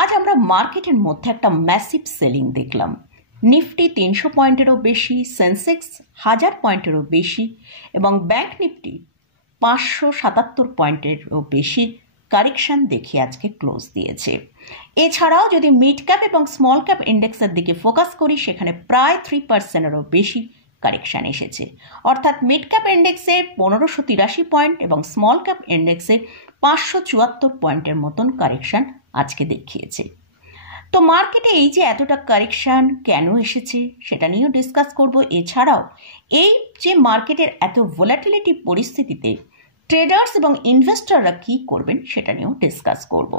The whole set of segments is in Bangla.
আজ আমরা মার্কেটের মধ্যে একটা ম্যাসিভ সেলিং দেখলাম। নিফটি 300 পয়েন্টেরও বেশি, সেন্সেক্স 1000 পয়েন্টেরও বেশি এবং ব্যাংক নিফটি 577 পয়েন্টেরও বেশি কারেকশন দেখিয়ে আজকে ক্লোজ দিয়েছে। এছাড়াও যদি মিড ক্যাপ এবং স্মল ক্যাপ ইন্ডেক্সের দিকে ফোকাস করি, সেখানে প্রায় 3%-এরও বেশি কারেকশান এসেছে। অর্থাৎ মিড ক্যাপ ইন্ডেক্সে 1583 পয়েন্ট এবং স্মল ক্যাপ ইন্ডেক্সে 574 পয়েন্টের মতন কারেকশান আজকে দেখিয়েছে। তো মার্কেটে এই যে এতটা কারেকশান কেন এসেছে সেটা নিয়েও ডিসকাস করব। এছাড়াও এই যে মার্কেটের এত ভোলাটিলিটি পরিস্থিতিতে ট্রেডার্স এবং ইনভেস্টররা কী করবেন সেটা নিয়েও ডিসকাস করব।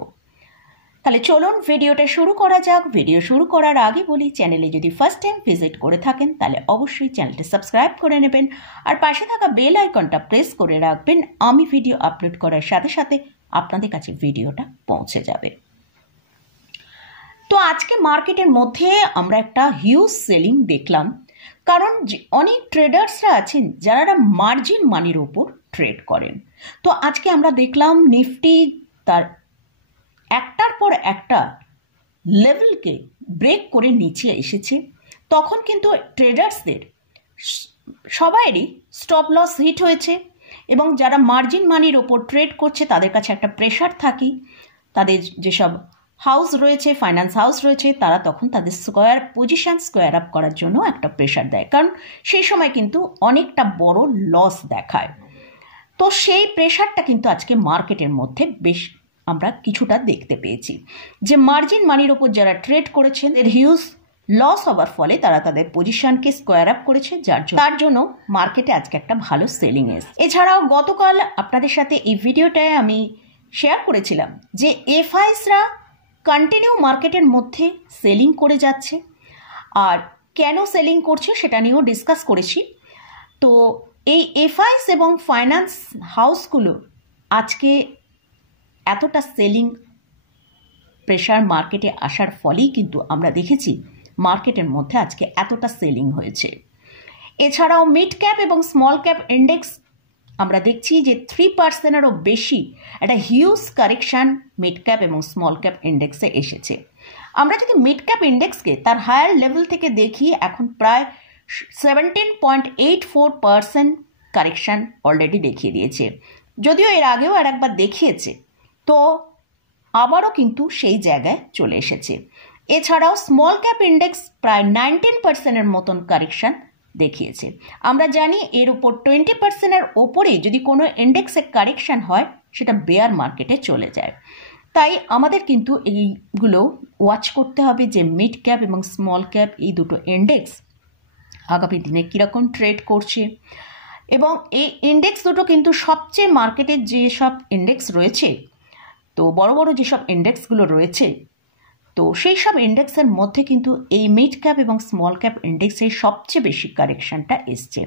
তাহলে চলুন ভিডিওটা শুরু করা যাক। ভিডিও শুরু করার আগে বলি, চ্যানেলে যদি ফার্স্ট টাইম ভিজিট করে থাকেন তাহলে অবশ্যই চ্যানেলটা সাবস্ক্রাইব করে নেবেন আর পাশে থাকা বেল আইকনটা প্রেস করে রাখবেন। আমি ভিডিও আপলোড করার সাথে সাথে আপনাদের কাছে ভিডিওটা পৌঁছে যাবে। তো আজকে মার্কেটের মধ্যে আমরা একটা হিউজ সেলিং দেখলাম, কারণ অনেক ট্রেডার্সরা আছেন যারা মার্জিন মানির ওপর ট্রেড করেন। তো আজকে আমরা দেখলাম নিফটি তার একটার পর একটা লেভেলকে ব্রেক করে নিচে এসেছে। তখন কিন্তু ট্রেডার্সদের সবাইরই স্টপ লস হিট হয়েছে এবং যারা মার্জিন মানির ওপর ট্রেড করছে তাদের কাছে একটা প্রেশার থাকে। তাদের যেসব হাউস রয়েছে, ফাইন্যান্স হাউস রয়েছে, তারা তখন তাদের পজিশন স্কোয়ার আপ করার জন্য একটা প্রেশার দেয়, কারণ সেই সময় কিন্তু অনেকটা বড় লস দেখায়। তো সেই প্রেশারটা কিন্তু আজকে মার্কেটের মধ্যে বেশ আমরা কিছুটা দেখতে পেয়েছি যে মার্জিন মানির ওপর যারা ট্রেড করেছেন এর হিউজ লস হওয়ার ফলে তারা তাদের পজিশনকে স্কোয়ার আপ করেছে, তার জন্য মার্কেটে আজকে একটা ভালো সেলিং এসেছে। এছাড়াও গতকাল আপনাদের সাথে এই ভিডিওটায় আমি শেয়ার করেছিলাম যে এফআইসরা কন্টিনিউ মার্কেটের মধ্যে সেলিং করে যাচ্ছে, আর কেন সেলিং করছে সেটা নিয়েও ডিসকাস করেছি। তো এই এফআইস এবং ফাইন্যান্স হাউসগুলো আজকে এতটা সেলিং প্রেশার মার্কেটে আসার ফলেই কিন্তু আমরা দেখেছি মার্কেটের মধ্যে আজকে এতটা সেলিং হয়েছে। এছাড়াও মিড ক্যাপ এবং স্মল ক্যাপ ইন্ডেক্স আমরা দেখছি যে 3%-এরও বেশি একটা হিউজ কারেকশান মিড ক্যাপ এবং স্মল ক্যাপ ইন্ডেক্সে এসেছে। আমরা যদি মিড ক্যাপ ইন্ডেক্সকে তার হায়ার লেভেল থেকে দেখি, এখন প্রায় 17.84% কারেকশান অলরেডি দেখিয়ে দিয়েছে। যদিও এর আগেও আর একবার দেখিয়েছে, তো আবারও কিন্তু সেই জায়গায় চলে এসেছে। এছাড়াও স্মল ক্যাপ ইন্ডেক্স প্রায় 19%-এর মতন কারেকশান দেখিয়েছে। আমরা জানি এর উপর 20%-এর ওপরে যদি কোনো ইন্ডেক্সে কারেকশান হয় সেটা বেয়ার মার্কেটে চলে যায়। তাই আমাদের কিন্তু এইগুলো ওয়াচ করতে হবে যে মিড ক্যাপ এবং স্মল ক্যাপ এই দুটো ইন্ডেক্স আগামী দিনে কীরকম ট্রেড করছে। এবং এই ইন্ডেক্স দুটো কিন্তু সবচেয়ে মার্কেটের যেসব ইন্ডেক্স রয়েছে, তো বড় বড় যেসব ইন্ডেক্সগুলো রয়েছে, তো সেই সব ইন্ডেক্সের মধ্যে কিন্তু এই মিড ক্যাপ এবং স্মল ক্যাপ ইন্ডেক্সের সবচেয়ে বেশি কারেকশানটা এসছে।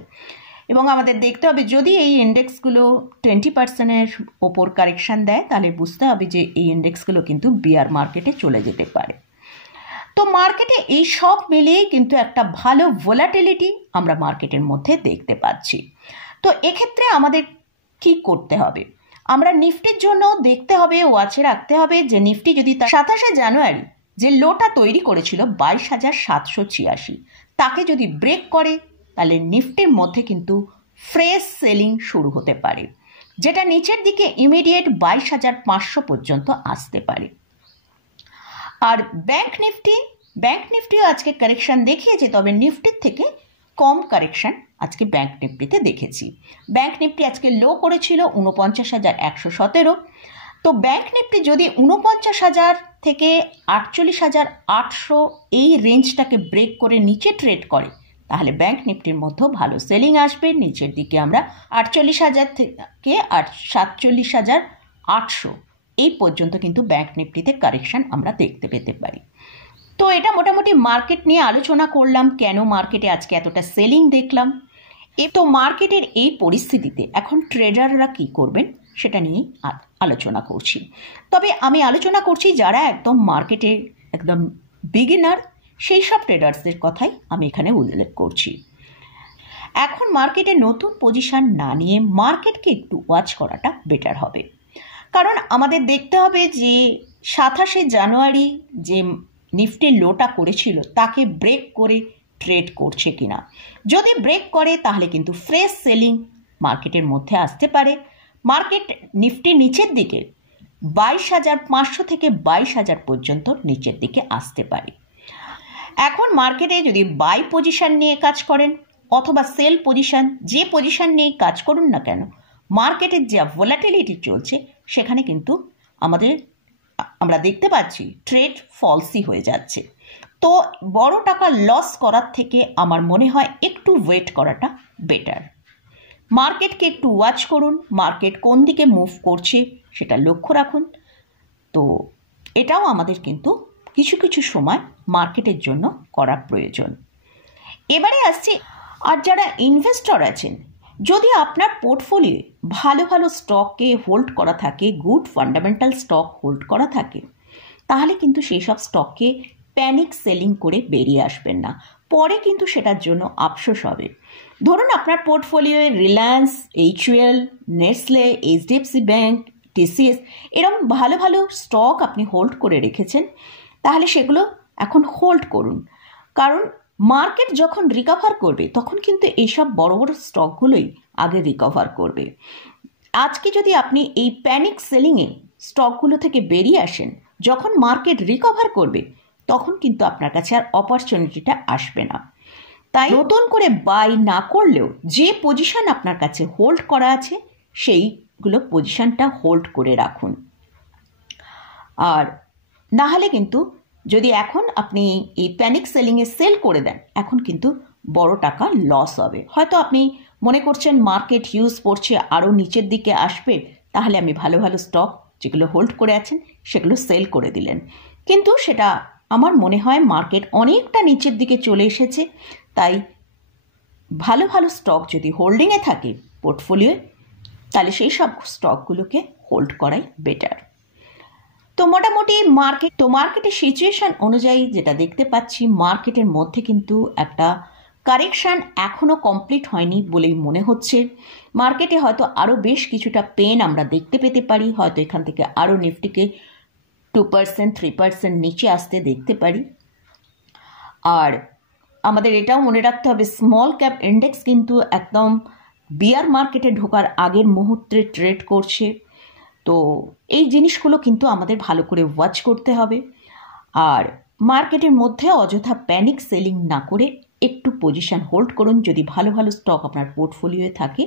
এবং আমাদের দেখতে হবে যদি এই ইন্ডেক্সগুলো 20%-এর ওপর কারেকশান দেয় তাহলে বুঝতে হবে যে এই ইন্ডেক্সগুলো কিন্তু বিয়ার মার্কেটে চলে যেতে পারে। তো মার্কেটে এই সব মিলিয়েই কিন্তু একটা ভালো ভোলাটিলিটি আমরা মার্কেটের মধ্যে দেখতে পাচ্ছি। তো এক্ষেত্রে আমাদের কি করতে হবে? আমরা নিফটির জন্য দেখতে হবে, ওয়াচে রাখতে হবে যে নিফটি যদি 27শে জানুয়ারি যে লোটা তৈরি করেছিল 22,786, তাকে যদি ব্রেক করে তাহলে নিফটির মধ্যে কিন্তু ফ্রেশ সেলিং শুরু হতে পারে, যেটা নিচের দিকে ইমিডিয়েট 22,500 পর্যন্ত আসতে পারে। আর ব্যাংক নিফটিও আজকে কারেকশান দেখিয়েছে, তবে নিফটির থেকে কম কারেকশান আজকে ব্যাংক নিফটিতে দেখেছি। ব্যাংক নিফটি আজকে লো করেছিল 49,117। তো ব্যাংক নিফটি যদি 49,000 থেকে 48,800 এই রেঞ্জটাকে ব্রেক করে নিচে ট্রেড করে তাহলে ব্যাংক নিফটির মধ্যেও ভালো সেলিং আসবে। নিচের দিকে আমরা 48,000 থেকে 47,800 এই পর্যন্ত কিন্তু ব্যাংক নিফটিতে কারেকশান আমরা দেখতে পেতে পারি। তো এটা মোটামুটি মার্কেট নিয়ে আলোচনা করলাম, কেন মার্কেটে আজকে এতটা সেলিং দেখলাম। তো মার্কেটের এই পরিস্থিতিতে এখন ট্রেডাররা কি করবেন সেটা নিয়ে আলোচনা করছি। তবে আমি আলোচনা করছি যারা একদম মার্কেটে একদম বিগিনার, সেই সব ট্রেডার্সদের কথাই আমি এখানে উল্লেখ করছি। এখন মার্কেটে নতুন পজিশন না নিয়ে মার্কেটকে একটু ওয়াচ করাটা বেটার হবে, কারণ আমাদের দেখতে হবে যে 27শে জানুয়ারি যে নিফটির লোটা করেছিল তাকে ব্রেক করে ট্রেড করছে কিনা। যদি ব্রেক করে তাহলে কিন্তু ফ্রেশ সেলিং মার্কেটের মধ্যে আসতে পারে। মার্কেট নিফটি নিচের দিকে 22,500 থেকে 22,000 পর্যন্ত নিচের দিকে আসতে পারে। এখন মার্কেটে যদি বাই পজিশন নিয়ে কাজ করেন অথবা সেল পজিশন, যে পজিশন নিয়েই কাজ করুন না কেন, মার্কেটের যা ভোলাটিলিটি চলছে সেখানে কিন্তু আমরা দেখতে পাচ্ছি ট্রেড ফলসি হয়ে যাচ্ছে। তো বড় টাকা লস করার থেকে আমার মনে হয় একটু ওয়েট করাটা বেটার। মার্কেটকে একটু ওয়াচ করুন, মার্কেট কোন দিকে মুভ করছে সেটা লক্ষ্য রাখুন। তো এটাও আমাদের কিন্তু কিছু কিছু সময় মার্কেটের জন্য করা প্রয়োজন। এবারে আসছে, আর যারা ইনভেস্টর আছেন, যদি আপনার পোর্টফোলিওয়ে ভালো ভালো স্টককে হোল্ড করা থাকে, গুড ফান্ডামেন্টাল স্টক হোল্ড করা থাকে, তাহলে কিন্তু সেই সব স্টককে প্যানিক সেলিং করে বেরিয়ে আসবেন না, পরে কিন্তু সেটার জন্য আফসোস হবে। ধরুন আপনার পোর্টফোলিওয়ে Reliance, HUL, Nestle, HDFC bank, TCS এরকম ভালো ভালো স্টক আপনি হোল্ড করে রেখেছেন, তাহলে সেগুলো এখন হোল্ড করুন। কারণ মার্কেট যখন রিকভার করবে তখন কিন্তু এইসব বড় বড় স্টকগুলোই আগে রিকভার করবে। আজকে যদি আপনি এই প্যানিক সেলিংয়ে স্টকগুলো থেকে বেরিয়ে আসেন, যখন মার্কেট রিকভার করবে তখন কিন্তু আপনার কাছে আর অপরচুনিটিটা আসবে না। তাই নতুন করে বাই না করলেও যে পজিশন আপনার কাছে হোল্ড করা আছে সেইগুলো পজিশনটা হোল্ড করে রাখুন। আর না হলে কিন্তু যদি এখন আপনি এই প্যানিক সেলিংয়ে সেল করে দেন, এখন কিন্তু বড় টাকা লস হবে। হয়তো আপনি মনে করছেন মার্কেট হিউজ পড়ছে, আরও নিচের দিকে আসবে, তাহলে আমি ভালো ভালো স্টক যেগুলো হোল্ড করে আছেন সেগুলো সেল করে দিলেন। কিন্তু সেটা আমার মনে হয় মার্কেট অনেকটা নিচের দিকে চলে এসেছে, তাই ভালো ভালো স্টক যদি হোল্ডিংয়ে থাকে পোর্টফোলিওয়ে, তাহলে সেই সব স্টকগুলোকে হোল্ড করাই বেটার। তো মোটামুটি মার্কেটের সিচুয়েশান অনুযায়ী যেটা দেখতে পাচ্ছি, মার্কেটের মধ্যে কিন্তু একটা কারেকশান এখনও কমপ্লিট হয়নি বলেই মনে হচ্ছে। মার্কেটে হয়তো আরও বেশ কিছুটা পেন আমরা দেখতে পেতে পারি, হয়তো এখান থেকে আরও নিফটিকে 2%, 3% নিচে আসতে দেখতে পারি। আর আমাদের এটাও মনে রাখতে হবে, স্মল ক্যাপ ইন্ডেক্স কিন্তু একদম বিয়ার মার্কেটে ঢোকার আগের মুহূর্তে ট্রেড করছে। তো এই জিনিসগুলো কিন্তু আমাদের ভালো করে ওয়াচ করতে হবে। আর মার্কেটের মধ্যে অযথা প্যানিক সেলিং না করে একটু পজিশন হোল্ড করুন। যদি ভালো ভালো স্টক আপনার পোর্টফোলিওয়ে থাকে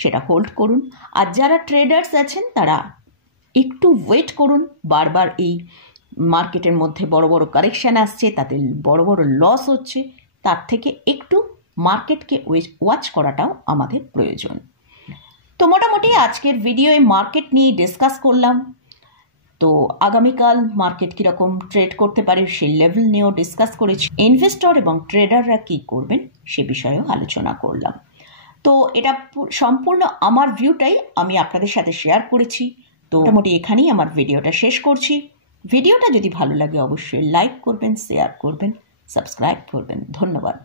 সেটা হোল্ড করুন। আর যারা ট্রেডার্স আছেন তারা একটু ওয়েট করুন। বারবার এই মার্কেটের মধ্যে বড় বড় কারেকশান আসছে, তাতে বড় বড় লস হচ্ছে, তার থেকে একটু মার্কেটকে ওয়াচ করাটাও আমাদের প্রয়োজন। তো মোটামুটি আজকের ভিডিওয়ে মার্কেট নিয়ে ডিসকাস করলাম। তো আগামীকাল মার্কেট কীরকম ট্রেড করতে পারে সেই লেভেল নিয়েও ডিসকাস করেছি। ইনভেস্টর এবং ট্রেডাররা কী করবেন সে বিষয়েও আলোচনা করলাম। তো এটা সম্পূর্ণ আমার ভিউটাই আমি আপনাদের সাথে শেয়ার করেছি। তো মোটামুটি এখানেই আমার ভিডিওটা শেষ করছি। ভিডিওটা যদি ভালো লাগে অবশ্যই লাইক করবেন, শেয়ার করবেন, সাবস্ক্রাইব করবেন। ধন্যবাদ।